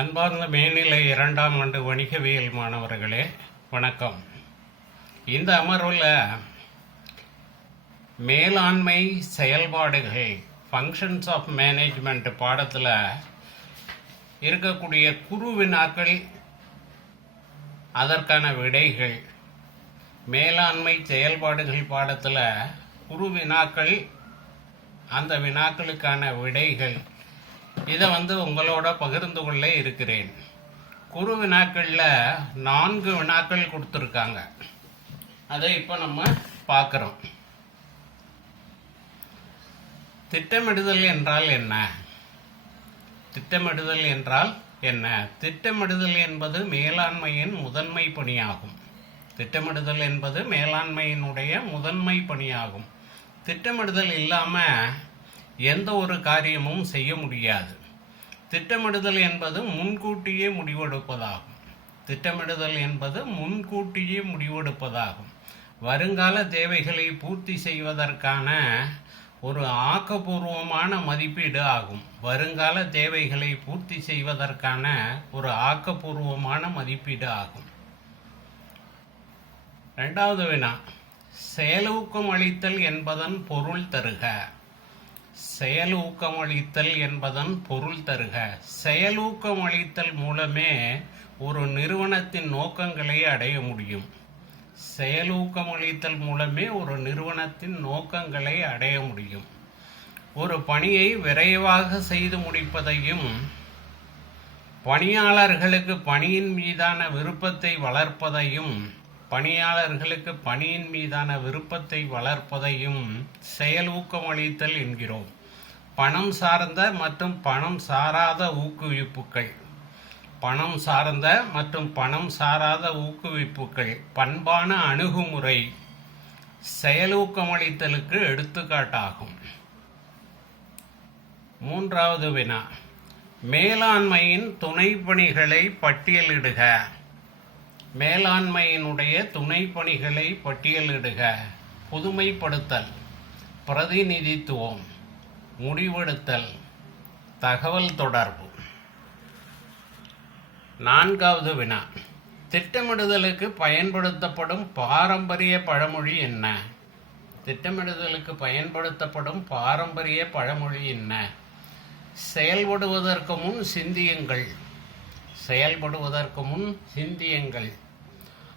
அன்பார்ந்த மேல்நிலை இரண்டாம் ஆண்டு வணிகவியல் மாணவர்களே வணக்கம். இந்த அமர்வில் மேலாண்மை செயல்பாடுகள் ஃபங்க்ஷன்ஸ் ஆஃப் மேனேஜ்மெண்ட் பாடத்தில் இருக்கக்கூடிய குறு வினாக்கள் அதற்கான விடைகள் மேலாண்மை செயல்பாடுகள் பாடத்தில் குறு வினாக்கள் அந்த வினாக்களுக்கான விடைகள் இதை வந்து உங்களோட பகிர்ந்து கொள்ள இருக்கிறேன். குறு வினாக்களில் நான்கு வினாக்கள் கொடுத்துருக்காங்க. அதை இப்போ நம்ம பார்க்குறோம். திட்டமிடுதல் என்றால் என்ன? திட்டமிடுதல் என்றால் என்ன? திட்டமிடுதல் என்பது மேலாண்மையின் முதன்மை பணியாகும். திட்டமிடுதல் என்பது மேலாண்மையினுடைய முதன்மை பணியாகும். திட்டமிடுதல் இல்லாமல் எந்த ஒரு காரியமும் செய்ய முடியாது. திட்டமிடுதல் என்பது முன்கூட்டியே முடிவெடுப்பதாகும். திட்டமிடுதல் என்பது முன்கூட்டியே முடிவெடுப்பதாகும். வருங்கால தேவைகளை பூர்த்தி செய்வதற்கான ஒரு ஆக்கப்பூர்வமான மதிப்பீடு ஆகும். வருங்கால தேவைகளை பூர்த்தி செய்வதற்கான ஒரு ஆக்கப்பூர்வமான மதிப்பீடு ஆகும். ரெண்டாவது வினா செயலூக்கம் அளித்தல் என்பதன் பொருள் தருக. செயலூக்கமளித்தல் என்பதன் பொருள் தருக. செயலூக்கமளித்தல் மூலமே ஒரு நிறுவனத்தின் நோக்கங்களை அடைய முடியும். செயலூக்கமளித்தல் மூலமே ஒரு நிறுவனத்தின் நோக்கங்களை அடைய முடியும். ஒரு பணியை விரைவாக செய்து முடிப்பதையும் பணியாளர்களுக்கு பணியின் மீதான விருப்பத்தை வளர்ப்பதையும் பணியாளர்களுக்கு பணியின் மீதான விருப்பத்தை வளர்ப்பதையும் செயலூக்கமளித்தல் என்கிறோம். பணம் சார்ந்த மற்றும் பணம் சாராத ஊக்குவிப்புகள் பணம் சார்ந்த மற்றும் பணம் சாராத ஊக்குவிப்புகள் பண்பான அணுகுமுறை. செயலூக்கமளித்தலுக்கு எடுத்துக்காட்டாகும். மூன்றாவது வினா. மேலாண்மையின் துணைப்பணிகளை பட்டியலிடுக. மேலாண்மையினுடைய துணை பணிகளை பட்டியலிடுக. புதுமைப்படுத்தல் பிரதிநிதித்துவம் முடிவெடுத்தல் தகவல் தொடர்பு. நான்காவது வினா. திட்டமிடுதலுக்கு பயன்படுத்தப்படும் பாரம்பரிய பழமொழி என்ன? திட்டமிடுதலுக்கு பயன்படுத்தப்படும் பாரம்பரிய பழமொழி என்ன? செயல்படுவதற்கு முன் சிந்தியுங்கள். செயல்படுவதற்கு முன் சிந்தியுங்கள்.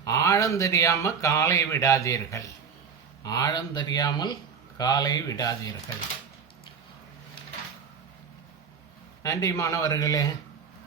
ஆழம் தெரியாமல் காலை விடாதீர்கள். ஆழம் தெரியாமல் காலை விடாதீர்கள். நன்றி மாணவர்களே.